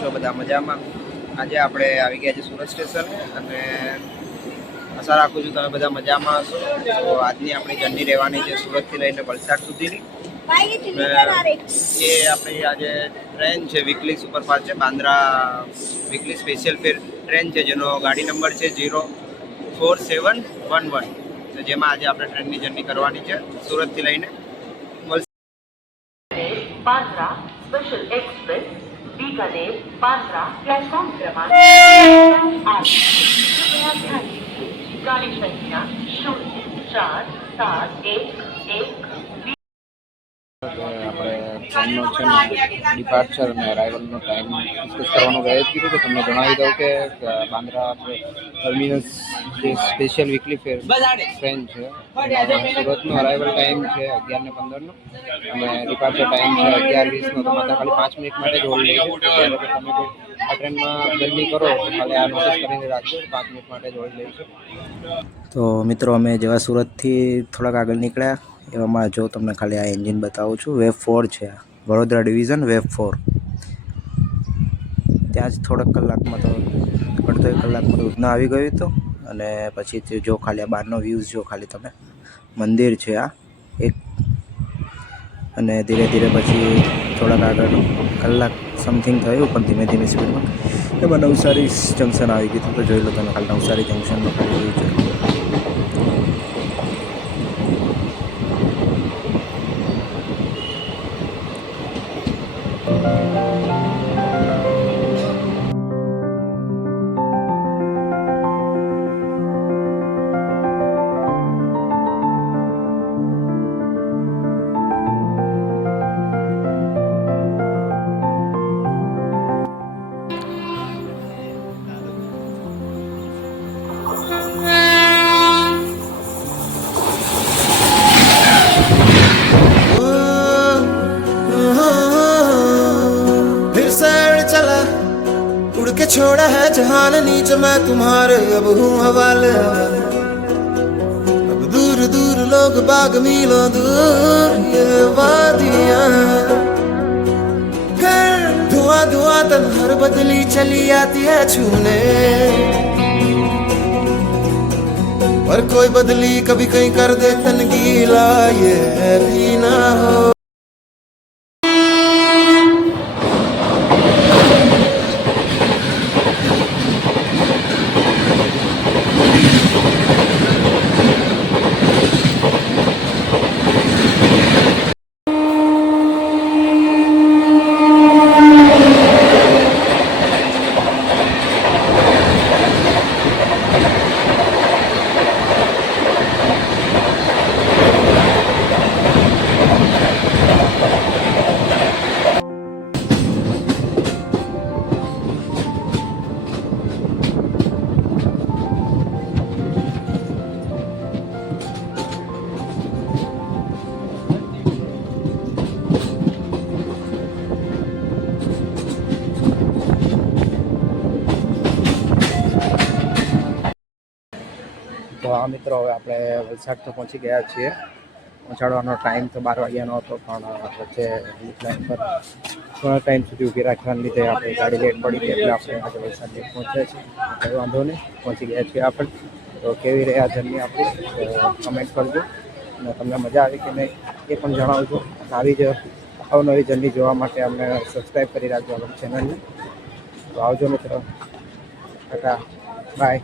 છો બધા મજામાં? આજે આપણે આવી ગયા છે સુરત સ્ટેશન અને આશા રાખું છું તમે બધા મજામાં હશો. તો આજની આપણી જર્ની રહેવાની છે સુરતથી લઈને વલસાડ સુધીની. એ આપણી આજે ટ્રેન છે વીકલી સુપરફાસ્ટ છે, બાંદ્રા વીકલી સ્પેશિયલ ટ્રેન છે જેનો ગાડી નંબર છે 04711. તો જેમાં આજે આપણે ટ્રેનની જર્ની કરવાની છે સુરતથી લઈને Bandra special express Bikaner Bandra platform क्रमांक 8। कृपया ध्यान दीजिए गाड़ी संख्या 047111। આપણે ટ્રેનનો છે ને ડિપાર્ચર અને અરાઇવલનો ટાઈમ ડિસ્કસ કરવાનો ગયા જ કીધું. તો તમને જણાવી દઉં કે બાંદ્રા ટર્મિનસ જે સ્પેશિયલ વીકલી ટ્રેન છે સુરતનો અરાઇવલ ટાઈમ છે 11:15 અને ડિપાર્ચર ટાઈમ છે 11:20. તો માત્ર ખાલી 5 મિનિટ માટે જ હોલ્ડ લે છે. તમે કોઈ આ ટ્રેનમાં જર્ની કરો તો ખાલી આ નોટિસ કરીને રાખજો, 5 મિનિટ માટે જ હોલ્ડ લે છે. તો મિત્રો અમે જેવા સુરતથી થોડાક આગળ નીકળ્યા એવામાં જો તમને ખાલી આ એન્જિન બતાવું છું. વેવ 4 છે, વડોદરા ડિવિઝન વેવ 4. ત્યાં જ થોડાક કલાકમાં તો અડધો કલાકમાં ઉધના આવી ગયું હતું. અને પછી જો ખાલી આ બહારનો વ્યૂઝ જો ખાલી તમે, મંદિર છે આ એક, અને ધીરે ધીરે પછી થોડાક આગળ કલાક સમથિંગ થયું પણ ધીમે ધીમે સ્પીડમાં એમાં નવસારી જંકશન આવી ગયું હતું. તો જોઈ લો તમે ખાલી નવસારી જંકશનનો ખાલી વ્યૂ છે. छोड़ा है जहान नीचे मैं तुम्हारे अब हूँ हवाले। अब दूर दूर लोग बाग मीलों दूर ये वादियाँ, फिर धुआं धुआं तन हर बदली चली आती है छूने, पर कोई बदली कभी कहीं कर दे तन गीला ये भी ना हो। તો આ મિત્રો હવે આપણે વલસાડ તો પહોંચી ગયા છીએ. પહોંચાડવાનો ટાઈમ તો 12 વાગ્યાનો હતો, પણ વચ્ચે લાઈન પર થોડા ટાઈમ સુધી ઊભી રાખવાને લીધે આપણે ગાડી લેટ પડી ગઈ, એટલે આપણે આજે વલસાડ લેટ પહોંચ્યા છીએ. કંઈ વાંધો નહીં, પહોંચી ગયા છીએ આપણે. તો કેવી રહી આ જર્ની આપણી તો કમેન્ટ કરજો, અને તમને મજા આવી કે નહીં એ પણ જણાવજો. આવી જ અવનવી જર્ની જોવા માટે અમને સબસ્ક્રાઈબ કરી રાખજો આપણી ચેનલને. તો આવજો મિત્રો, ટાટા, બાય.